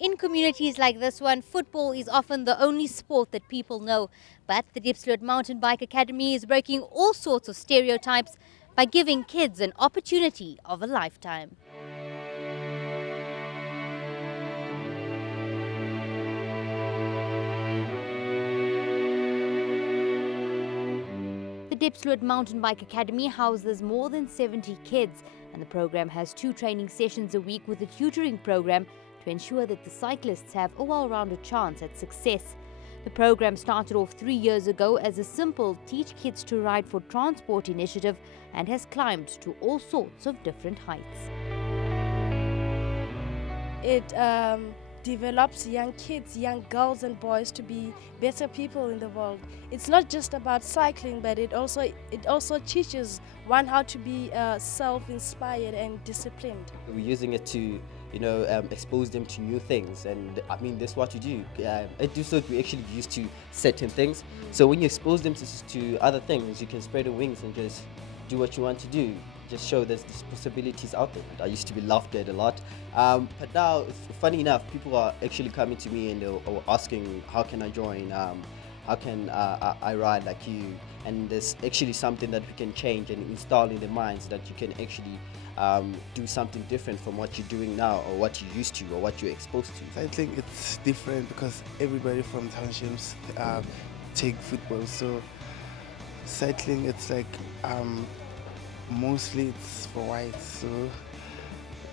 In communities like this one, football is often the only sport that people know. But the Diepsloot Mountain Bike Academy is breaking all sorts of stereotypes by giving kids an opportunity of a lifetime. The Diepsloot Mountain Bike Academy houses more than 70 kids, and the program has 2 training sessions a week with a tutoring program to ensure that the cyclists have a well-rounded chance at success. The program started off 3 years ago as a simple Teach Kids to Ride for Transport initiative and has climbed to all sorts of different heights. It develops young kids, young girls and boys to be better people in the world. It's not just about cycling, but it also teaches one how to be self-inspired and disciplined. We're using it to expose them to new things, and I mean that's what you do. At Diepsloot we actually used to certain things, so when you expose them to other things, you can spread your wings and just do what you want to do. Just show there's possibilities out there. I used to be laughed at a lot, but now, funny enough, people are actually coming to me and they're asking, how can I join? How can I ride like you? And there's actually something that we can change and install in their minds, that you can actually do something different from what you're doing now, or what you used to, or what you're exposed to. I think it's different because everybody from townships take football, so cycling, it's like mostly it's for whites, so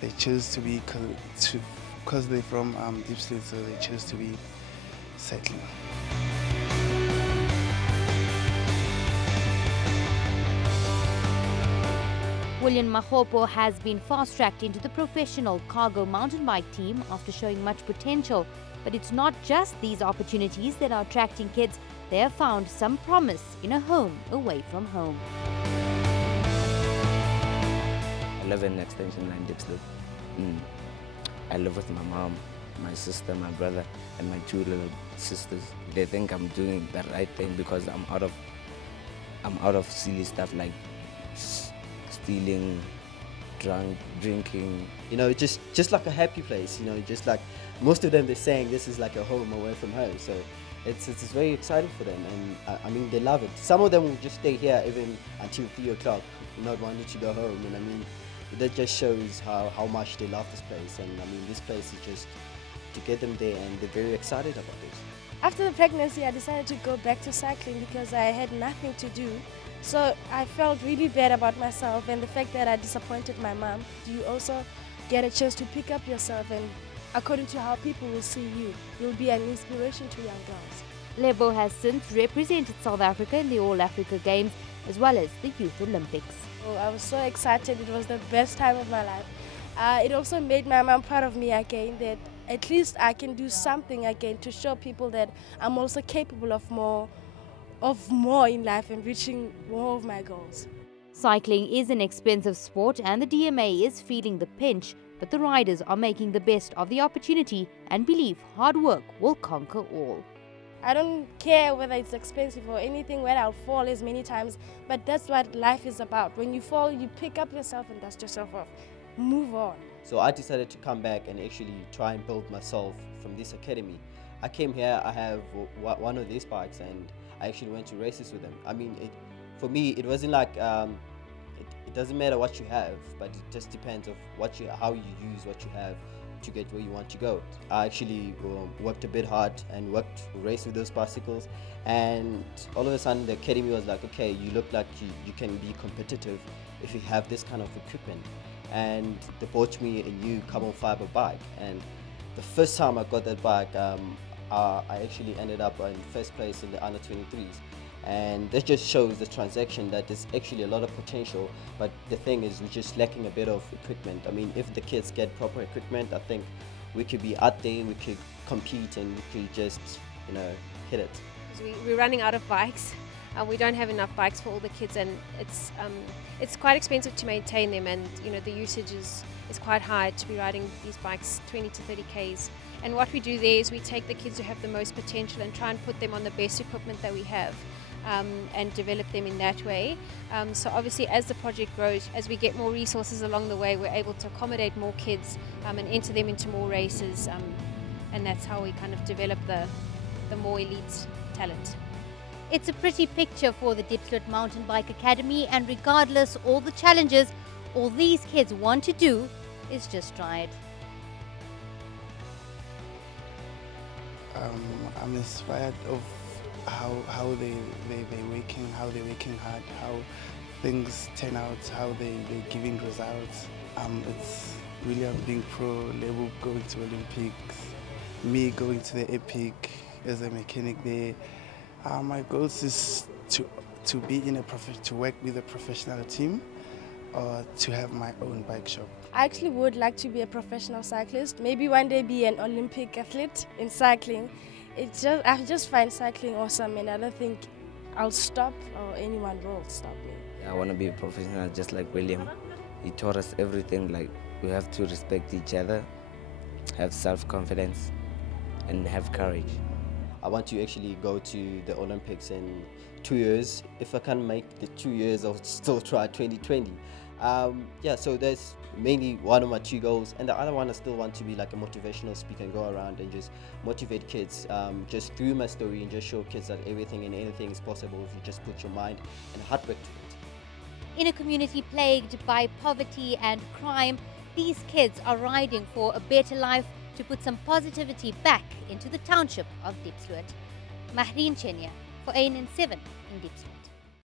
they chose to be, because they're from Diepsloot, so they chose to be cycling. William Mahopo has been fast-tracked into the professional cargo mountain bike team after showing much potential. But it's not just these opportunities that are attracting kids. They have found some promise in a home away from home. I live in extension line Diepsloot. I live with my mom, my sister, my brother, and my 2 little sisters. They think I'm doing the right thing because I'm out of silly stuff like stealing, drinking. Just like a happy place. Just like most of them, they're saying this is like a home away from home. So it's very exciting for them, and I mean they love it. Some of them will just stay here even until 3 o'clock, not wanting to go home. And I mean that just shows how much they love this place. And I mean this place is just to get them there, and they're very excited about this. After the pregnancy, I decided to go back to cycling because I had nothing to do. So I felt really bad about myself, and the fact that I disappointed my mom. You also get a chance to pick up yourself, and according to how people will see you, you'll be an inspiration to young girls. Lebo has since represented South Africa in the All Africa Games as well as the Youth Olympics. Oh, I was so excited. It was the best time of my life. It also made my mom proud of me again, that at least I can do something again to show people that I'm also capable of more in life and reaching more of my goals. Cycling is an expensive sport and the DMA is feeling the pinch, but the riders are making the best of the opportunity and believe hard work will conquer all. I don't care whether it's expensive or anything, whether I'll fall as many times, but that's what life is about. When you fall, you pick up yourself and dust yourself off. Move on. So I decided to come back and actually try and build myself from this academy. I came here, I have one of these bikes, and I actually went to races with them. I mean, for me, it wasn't like, it doesn't matter what you have, but it just depends of how you use what you have to get where you want to go. I actually worked a bit hard and raced with those bicycles, and all of a sudden the academy was like, okay, you look like you can be competitive if you have this kind of equipment. And they bought me a new carbon fiber bike, and the first time I got that bike, I actually ended up in first place in the under 23s, and that just shows the transaction that there's actually a lot of potential. But the thing is, we're just lacking a bit of equipment. I mean, if the kids get proper equipment, I think we could be out there, we could compete, and we could just hit it. We're running out of bikes. We don't have enough bikes for all the kids, and it's quite expensive to maintain them, and the usage is quite high to be riding these bikes 20 to 30 Ks. And what we do there is we take the kids who have the most potential and try and put them on the best equipment that we have. and develop them in that way. So obviously as the project grows, as we get more resources along the way, we're able to accommodate more kids and enter them into more races and that's how we kind of develop the more elite talent. It's a pretty picture for the Diepsloot Mountain Bike Academy, and regardless all the challenges, all these kids want to do is just try it. I'm inspired of how they're working hard, how things turn out, how they're giving results. It's William being pro, Lebo going to Olympics, me going to the Epic as a mechanic there. My goals is to be in to work with a professional team, or to have my own bike shop. I actually would like to be a professional cyclist, maybe one day be an Olympic athlete in cycling. I just find cycling awesome, and I don't think I'll stop or anyone will stop me. I want to be a professional just like William. He taught us everything, like we have to respect each other, have self-confidence, and have courage. I want to actually go to the Olympics in 2 years. If I can make the 2 years, I'll still try 2020. Yeah, so that's mainly one of my 2 goals, and the other one I still want to be like a motivational speaker and go around and just motivate kids, just through my story, and just show kids that everything and anything is possible if you just put your mind and heart back to it. In a community plagued by poverty and crime, these kids are riding for a better life to put some positivity back into the township of Diepsloot. Mahreen, Chenia for ANN7 in Diepsloot.